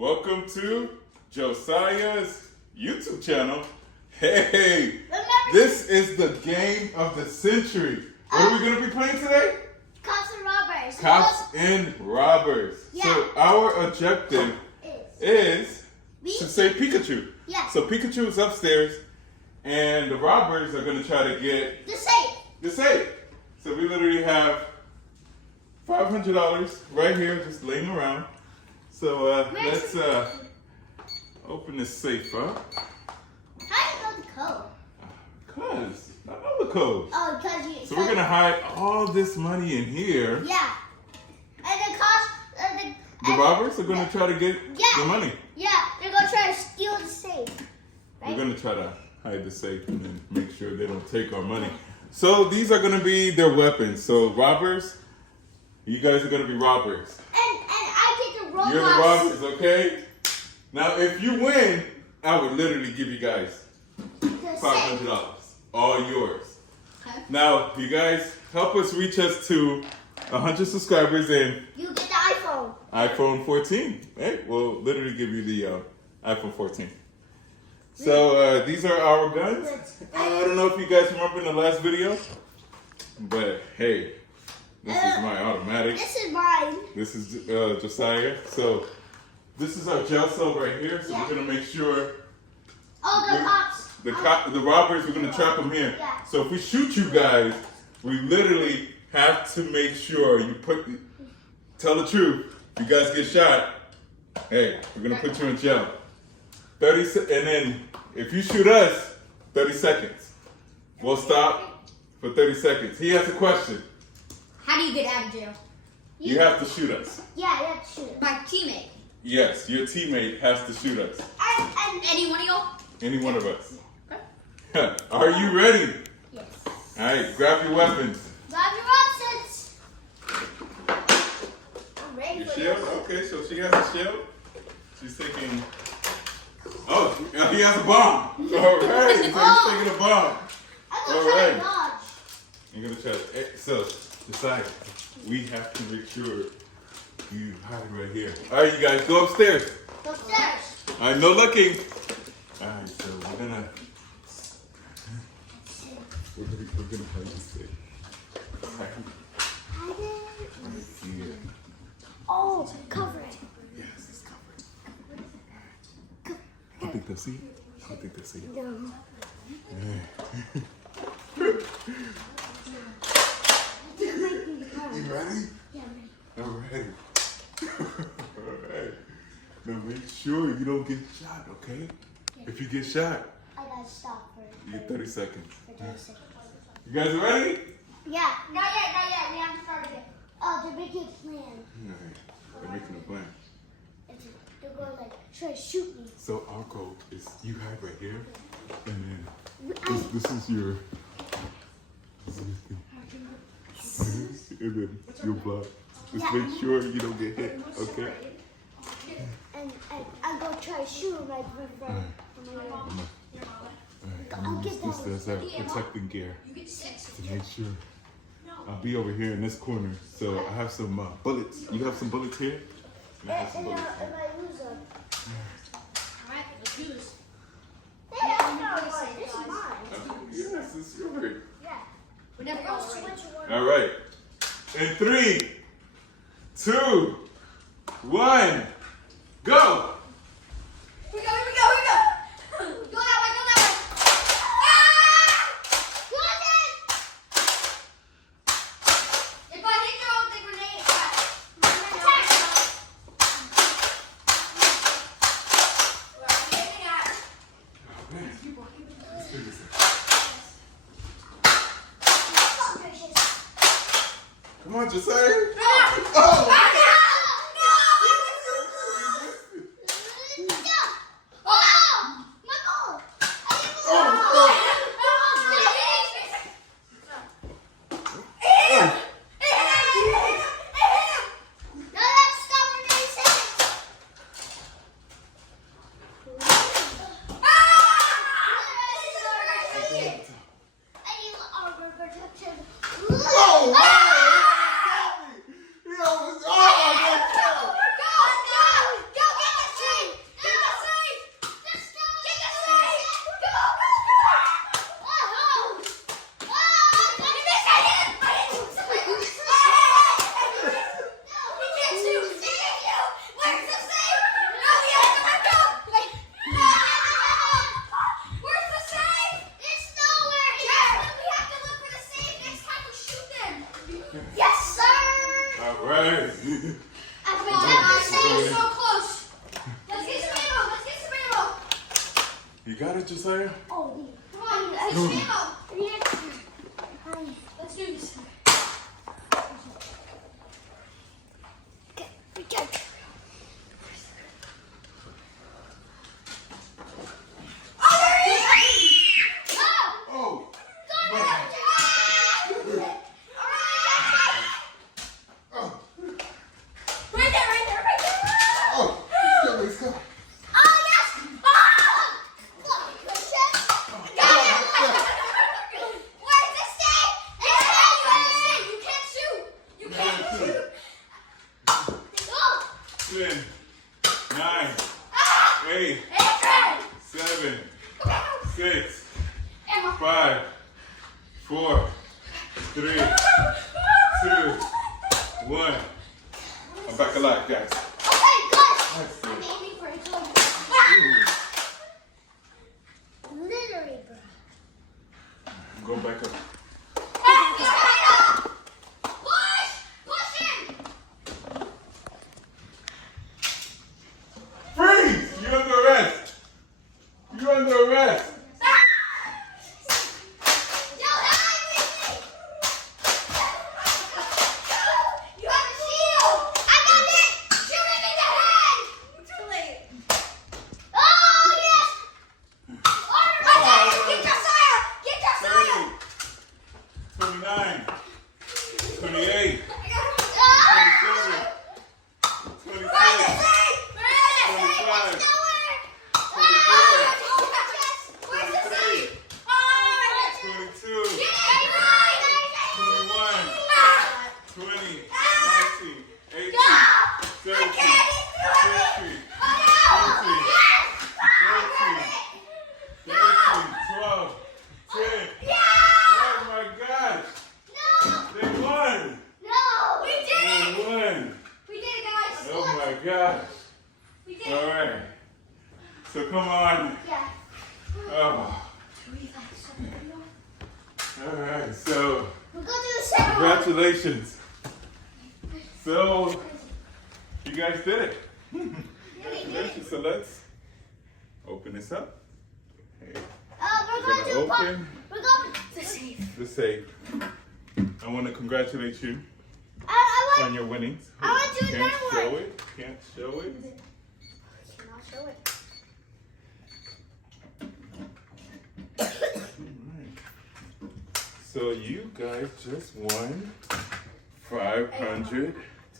Welcome to Josiah's YouTube channel. Hey, this is the game of the century. What are we going to be playing today? Cops and robbers. Cops and robbers. Yeah. So our objective is to save Pikachu. Yeah. So Pikachu is upstairs, and the robbers are going to try to get the safe. the safe. So we literally have $500 right here, just laying around. So let's open this safe up. How do you know the code? Cause I know the code. Oh, because you. So we're gonna hide all this money in here. Yeah. And the cops. The robbers are gonna try to get the money. Yeah, they're gonna try to steal the safe. Right? We're gonna try to hide the safe and then make sure they don't take our money. So these are gonna be their weapons. So robbers, you guys are gonna be robbers. And I get the Roblox. You're the robbers, okay? Now if you win, I would literally give you guys $500. All yours. Okay. Now, you guys help us reach us to 100 subscribers and You get the iPhone. iPhone 14. Hey, we'll literally give you the iPhone 14. So these are our guns. I don't know if you guys remember in the last video, but hey, this is my automatic. This is mine. This is Josiah. So this is our jail cell right here. So we're gonna make sure Oh, the cops. the robbers, we're gonna trap them here. Yeah. So if we shoot you guys, we literally have to make sure you tell the truth. If you guys get shot, hey, we're gonna put you in jail. And then if you shoot us, 30 seconds. We'll stop for 30 seconds. He has a question. How do you get out of jail? You have to shoot us. Yeah, you have to shoot it. My teammate. Yes, your teammate has to shoot us. And Any one of y'all? Any one of us. Are you ready? yes. All right, grab your weapons. Grab your options. I'm ready Your for shield? this. Okay, so she has a shield. She's taking. Oh, he has a bomb. All right, so he's taking a bomb. I'm All gonna try right. to dodge. You're gonna try to. So, decide. We have to make sure you hide right here. All right, you guys, go upstairs. Go upstairs. All right, no looking. All right, so we're gonna hide this thing. Right here. Oh, cover it. Yes, it's covered. I don't think they'll see it. I don't think they'll see it. No. You ready? Yeah, I'm ready. All right. All right. Now make sure you don't get shot, okay? Yeah. If you get shot, I gotta stop for you get 30 seconds. 30 seconds. You guys ready? Yeah. Not yet. We have to start again. Oh, they're making a plan. All right. They're making a plan. They're going to try to shoot me. So our goal is you hide right here, and then this is your. And then you'll block. Just make sure you don't get hit, okay? And I'm going to try to shoot him like my friend. Alright, this does have protecting gear to make sure. I'll be over here in this corner, so I have some bullets. You have some bullets here? I have some bullets here. And I lose them. Alright, let's do this. Hey, that's not mine. This is mine. Yes, it's yours. Yeah. We never Go go switch one. All right. In 3, 2, 1, go! Here we go. Go that way. Ah! If I hit you with the grenade, Come on, Josiah. Oh! Oh, wow! He almost got it, Josiah? Oh, Come on, let's No. Let's do this. Pikachu. Oh! Right there, right there, right there. Oh! Let's go, let's go. Oh, yes. Where does it stay? You can't shoot. You can't shoot. Oh. 10, 9, 8, Adrian. 7, 6, Emma. 5, 4, 3, 2, 1. I'm back alive, guys. Okay, good. That's I'm it. aiming for it. Literally, bro. Go back up. Push! Push him! Freeze! You're under arrest! You're under arrest! You have a shield! I got it! Shoot him in the head! Too late. Oh, yes! Oh, get Josiah! Get Josiah! 30, 29, 28, I got him. 27, 26, Where's the seat? 22, 21, 20, 19, 18, 17, 16, 13, 12, 10. Oh my gosh! They won! They won! Oh my gosh! All right. So come on. Oh. All right. So congratulations. So you guys did it. Congratulations. So let's open this up. Okay. We're gonna open the safe. I want to congratulate you on your winnings. I want to do Can't another show one. it. Can't show it. So you guys just won $500.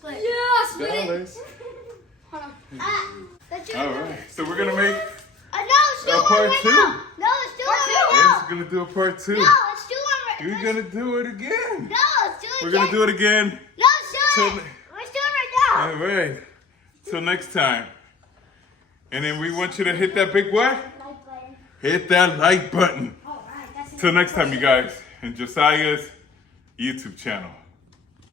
Yes! All right. So we're gonna make No, a part 2. No, let's do it right Yes, we're gonna do a part 2. now. No, let's do it right We're gonna do it again. No, let's do it We're gonna do it again. No, let's do it. Let's do it right now. All right. Till next time. And then we want you to hit that big what? Like button. Hit that like button. Alright, that's it. Till next time, you guys. And Josiah's YouTube channel.